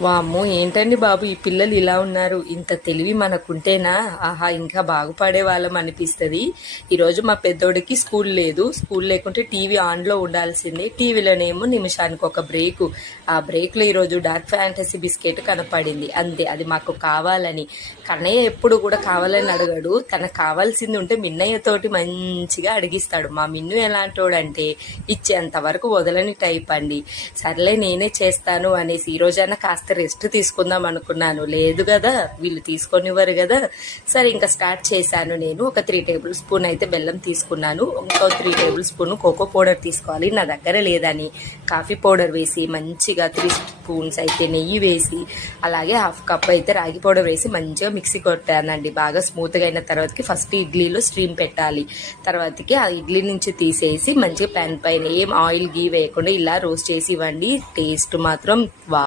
వామ్మో! ఏంటండి బాబు ఈ పిల్లలు ఇలా ఉన్నారు. ఇంత తెలివి మనకుంటేనా ఆహా! ఇంకా బాగుపడే వాళ్ళం అనిపిస్తది. ఈరోజు మా పెద్దోడికి స్కూల్ లేదు. స్కూల్ లేకుంటే టీవీ ఆన్‌లో ఉండాల్సిందే. టీవీలోనేమో నిమిషానికి ఒక బ్రేకు. ఆ బ్రేక్‌లో ఈరోజు డార్క్ ఫ్యాంటసీ బిస్కెట్ కనపడింది. అంతే అది మాకు కావాలని. కన్నయ్య ఎప్పుడు కూడా కావాలని అడగడు. తనకు కావాల్సింది ఉంటే మిన్నయ్యతోటి మంచిగా అడిగిస్తాడు. మా మిన్ను ఎలాంటోడంటే ఇచ్చేంత వరకు వదలని టైప్ అండి. సర్లే నేనే చేస్తాను అనేసి ఈరోజైనా కాస్త రెస్ట్ తీసుకుందాం అనుకున్నాను. లేదు కదా, వీళ్ళు తీసుకొనివ్వరు కదా. సరే ఇంకా స్టార్ట్ చేశాను. నేను ఒక 3 టేబుల్ స్పూన్ అయితే బెల్లం తీసుకున్నాను. ఇంకో 3 టేబుల్ స్పూన్ కోకో పౌడర్ తీసుకోవాలి. నా దగ్గర లేదని కాఫీ పౌడర్ వేసి మంచిగా 3 స్పూన్స్ అయితే నెయ్యి వేసి అలాగే హాఫ్ కప్ అయితే రాగి పౌడర్ వేసి మంచిగా మిక్సీ కొట్టానండి. బాగా స్మూత్గా అయిన తర్వాతకి ఫస్ట్ ఇడ్లీలో స్టీమ్ పెట్టాలి. తర్వాతకి ఆ ఇడ్లీ నుంచి తీసేసి మంచిగా ప్యాన్ పైన ఏం ఆయిల్ గీ వేయకుండా ఇలా రోస్ట్ చేసి ఇవ్వండి. టేస్ట్ మాత్రం